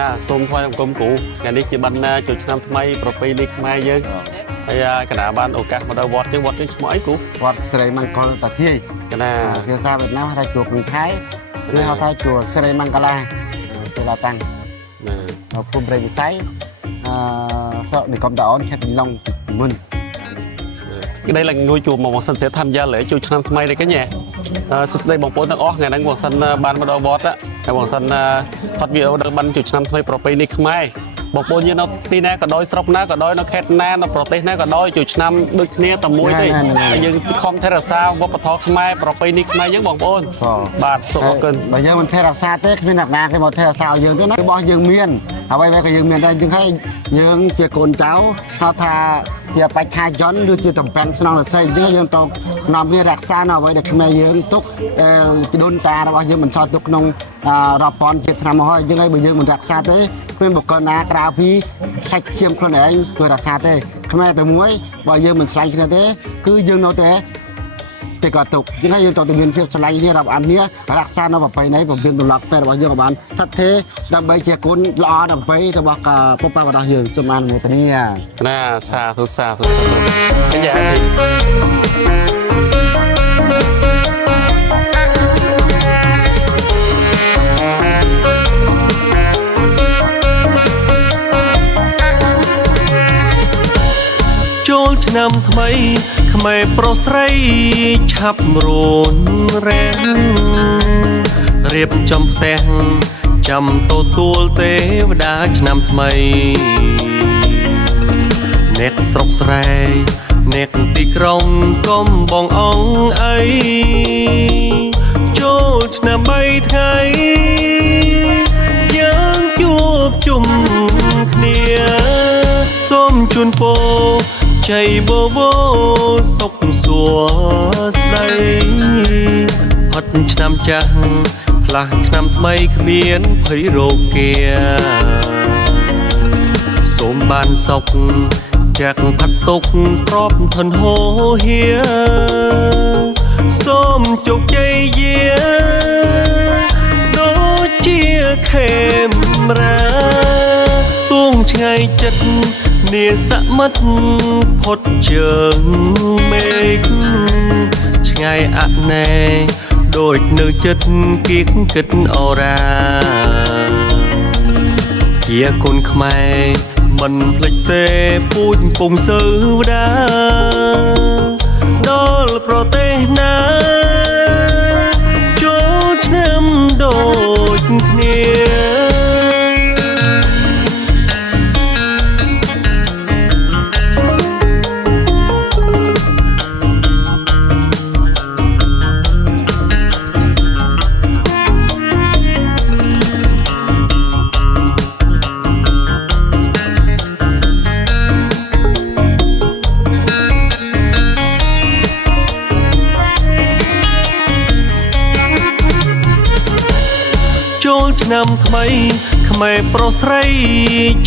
ណាសូមថ្វាយបង្គំគ្រូថ្ងៃនេះជាបណ្ណាចូលឆ្នាំថ្មីប្រពៃណីខ្មែរយើងហើយកណាបានឱកាសមកដល់វត្តយើងឈ្មោះអីគ្រូវត្តស្រីមង្គលតាធាយកណាភាសាវៀតណាមហៅជួបនឹងថៃឬហៅថាជួបស្រីមង្គលាពេលឡាតាំងណាភូមិព្រៃវិស័យសក់និគមតាអូនខេត្តឡុងមុនក្តីឡើងងួយជួបមកបងសិនសេtham gia lễចូលឆ្នាំថ្មីនេះកញ្ញាសួស្តីបងប្អូនទាំងអស់ថ្ងៃហ្នឹងបងសិនបានមកដល់វត្តហើយបងសិនថតវីដេអូដល់បានចូលឆ្នាំថ្មីប្រពៃណីខ្មែរបងប្អូនយើងនៅទីណាក៏ដោយស្រុកណាក៏ដោយនៅខេត្តណានៅប្រទេសណាក៏ដោយចូលឆ្នាំដូចគ្នាតែមួយទេហើយយើងខំថែរក្សាវប្បធម៌ខ្មែរប្រពៃណីខ្មែរយើងបងប្អូនបាទសូមអរគុណបើយើងមិនថែរក្សាទេគ្មានអ្នកណាគេមកថែរក្សាឲ្យយើងទេណារបស់យើងមានអ្វីៗក៏យើងមានដែរយើងឲ្យយើងជាកូនចៅហៅថាជាបច្ឆាយន្តឬជាតំពាំងស្នងរស័យអញ្ចឹងយើងត្រូវនាំវារក្សានៅអ្វីដែលខ្មែរយើងទុកដូនតារបស់យើងមិនចោលទុកក្នុងរាប់ពាន់ជាឆ្នាំមកហើយអញ្ចឹងហើយបើយើងមិនរក្សាទេគ្មានបុគ្គលណាក្រៅពីសាច់ឈាមខ្លួនឯងគឺរក្សាទេខ្មែរតែមួយបើយើងមិនឆ្លាញ់គ្នាទេគឺយើងនៅតែក៏ទុកអញ្ចឹងហើយយើងត្រូវតែមានភាពឆ្លាញ់គ្នារាប់អានគ្នារក្សានៅប្រពៃណីពំពេញទម្លាប់ខ្មែររបស់យើងឲ្យបានថិតថេរដើម្បីជាគុណល្អដើម្បីរបស់ពុកប៉ារបស់យើងសូមអនុមោទនាណាសាធុកញ្ញាចូលឆ្នាំថ្មីខ្មែរប្រុសស្រីឆាប់រួនរែងរៀបចំផ្ទះចាំទទួលទេវតាឆ្នាំថ្មីអ្នកស្រុកស្រែអ្នកទីក្រុងកុំបងអងអីចូលឆ្នាំ3ថ្ងៃយើងជួបជុំគ្នាសូមជូនពរជ័យបបោសុខសួស្តីផុតឆ្នាំចាស់ផ្លាស់ឆ្នាំថ្មីគ្មានភ័យរោគាសូមបានសុខចាក់ផាត់ទុកទ្របធនហូហៀសូមជោគជ័យយាដូចជាខេមរាទួងឆ្ងាយចិត្តនាសមិទ្ធផុតជើងមេឃឆ្ងាយអណែដូចនៅចិត្តគៀកគិតអូរាជាគុណខ្មែរមិនភ្លេចទេពូជពងសើវតាដល់ប្រទេសណាចូលឆ្នាំដូចគ្នាឆ្នាំថ្មីខ្មែរប្រុសស្រី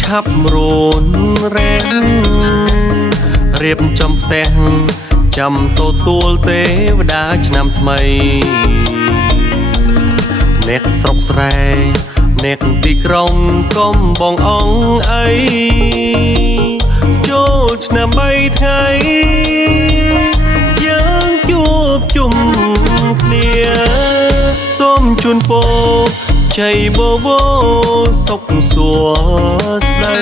ឆាប់រួនរែងរៀបចំផ្ទះចាំទទួលទេវតាឆ្នាំថ្មីអ្នកស្រុកស្រែអ្នកទីក្រុងកុំបងអងអីចូលឆ្នាំ3ថ្ងៃយើងជួបជុំគ្នាសូមជូនពរជ័យបបោសុខសួស្តី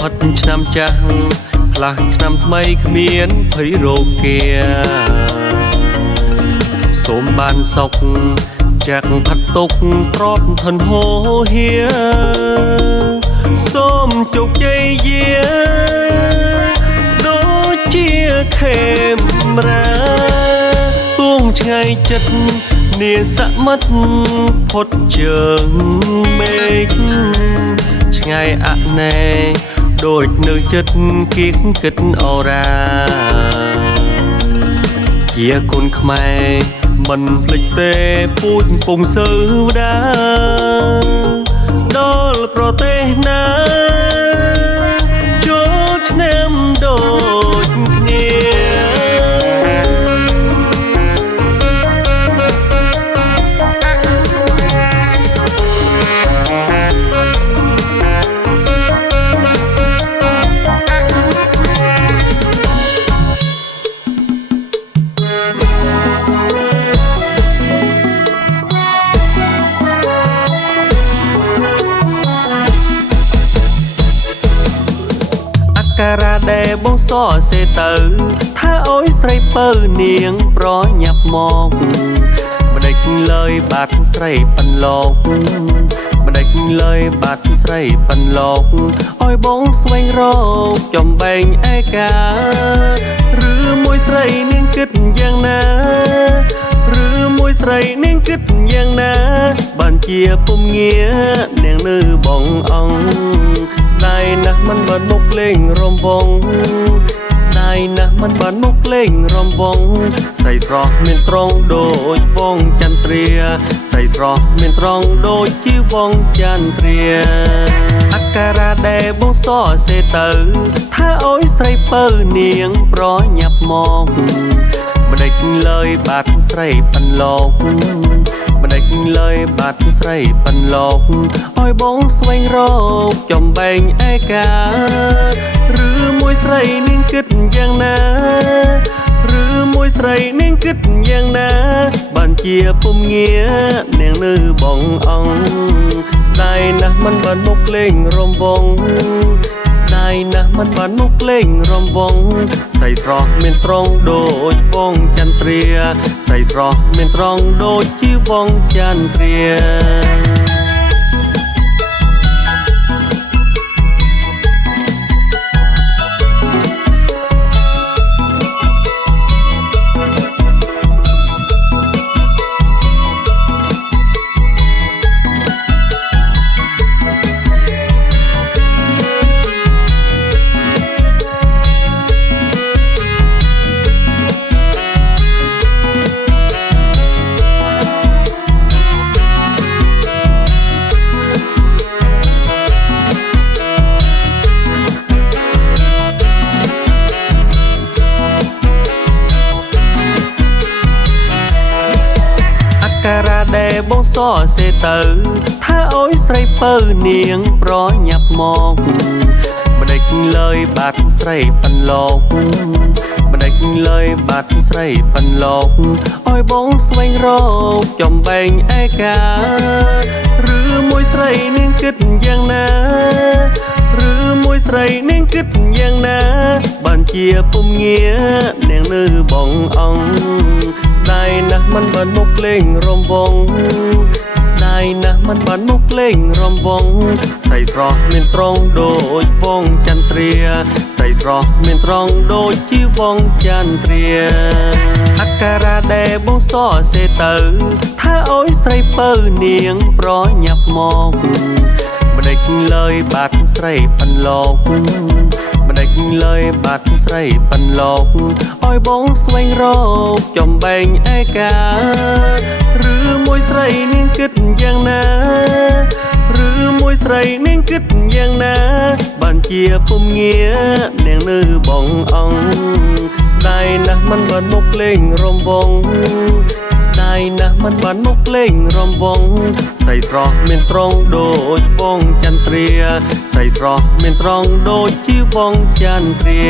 ផុតឆ្នាំចាស់ផ្លាស់ឆ្នាំថ្មីគ្មានភ័យរោគាសូមបានសុខចាក់ផាត់ទុកទ្របធនហូហៀសូមជោគជ័យយាដូចជាខេមរាទួងឆ្ងាយចិត្តនាសមិទ្ធផុតជើងមេឃឆ្ងាយអណែដូចនៅចិត្តគៀកគិតអូរាជាគុណខ្មែរមិនភ្លេចទេពូជពងសើវតាដល់ប្រទេសណាចូលឆ្នាំដូចគ្នា ក បងសរសេរទៅថាអើយស្រីពៅនាងប្រញាប់មកម្ដេចលើយបាត់ស្រីប៉ាន់លោកម្ដេចលើយបាត់ស្រីប៉ាន់លោកអើយបងស្វែងរកចំបែងឯកាឬមួយស្រីនាងគិតយ៉ាងណាឬមួយស្រីនាងគិតយ៉ាងណាបានជាពុំងារនាងនៅបងអង្គស្ដាយណាស់មិនបានមកលេងរំវងស្ដាយណាស់មិនបានមកលេងរំវងស្រីស្រស់មានត្រង់ដូចវងចន្ទ្រាស្រីស្រស់មានត្រង់ដូចជាវងចន្ទ្រាអក្ខរាដែលបងសរសេរទៅថាអើយស្រីពៅនាងប្រញាប់មកម្ដេចលើយបាត់ស្រីប៉ាន់លោកម្ដេចលើយបាត់ស្រីប៉ាន់លោកអើយបងស្វែងរកចំបែងឯកាឬមួយស្រីនាងគិតយ៉ាងណាឬមួយស្រីនាងគិតយ៉ាងណាបានជាពុំងារនាងនៅបងអង្គស្ដាយណាស់មិនបានមកលេងរំវងស្ដាយណាស់មិនបានមកលេងរំវងស្រីស្រស់មានត្រង់ដូចវងចន្ទ្រាស្រីស្រស់មានត្រង់ដូចជាវងចន្ទ្រាការ៉ាដែលបងសរសេរទៅថាអើយស្រីពៅនាងប្រញាប់មកម្ដេចលើយបាត់ស្រីប៉ាន់លោកម្ដេចលើយបាត់ស្រីប៉ាន់លោកអើយបងស្វែងរកចំបែងឯកាឬមួយស្រីនាងគិតយ៉ាងណាឬមួយស្រីនាងគិតយ៉ាងណាបានជាពុំងារនាងនៅបងអង្គស្ដាយណាស់មិនបានមកលេងរំវងស្ដាយណាស់មិនបានមកលេងរំវងស្រីស្រស់មានត្រង់ដូចវងចន្ទ្រាស្រីស្រស់មានត្រង់ដូចជាវងចន្ទ្រាអក្ខរាដែលបងសរសេរទៅថាអើយស្រីពៅនាងប្រញាប់មកម្ដេចលើយបាត់ស្រីប៉ាន់លោកម្ដេចលើយបាត់ស្រីប៉ាន់លោកអើយបងស្វែងរកចំបែងឯកាឬមួយស្រីនាងគិតយ៉ាងណាឬមួយស្រីនាងគិតយ៉ាងណាបានជាពុំងារនាងនៅបងអង្គស្ដាយណាស់មិនបានមកលេងរំវងស្ដាយណាស់មិនបានមកលេងរំវងស្រីស្រស់មានត្រង់ដូចវងចន្ទ្រាស្រីស្រស់មានត្រង់ដូចជាវងចន្ទ្រា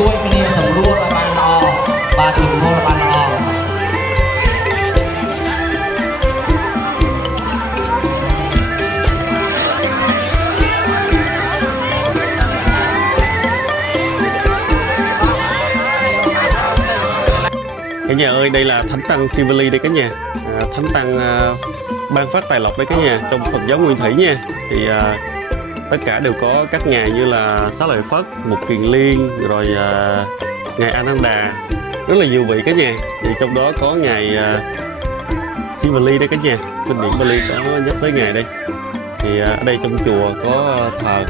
ជួយគ្នាសម្រួលឲ្យបានល្អបាទសម្រួលបានល្អCả nhà ơi, đây là thánh tăng Sivali đây cả nhà. Thánh tăng ban phát tài lộc đấy cả nhà, trong Phật giáo Nguyên Thủy nha. Thì tất cả đều có các ngài như là Xá Lợi Phất, Mục Kiền Liên, rồi ngài Ananda, rất là nhiều vị cả nhà. Thì trong đó có ngài Sivali đấy cả nhà, kinh điển Bali có nhắc tới ngài đây. Thì ở đây trong chùa có thờ.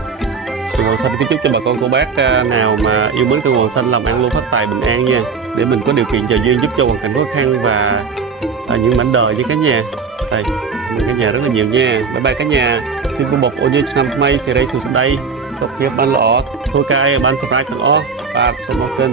Cội Nguồn Xanh kính chúc cho bà con cô bác nào mà yêu mến Cội Nguồn Xanh làm ăn luôn phát tài bình an nha, để mình có điều kiện chờ duyên giúp cho hoàn cảnh khó khăn và những mảnh đời với cả nhà. Đây, cảm ơn cả nhà rất là nhiều nha. Bye bye cả nhà. Xin cô bọc ô như năm may sẽ đây sụt đây. Sắp tiếp ban lọ thôi cay ban subscribe càng ó và subscribe kênh.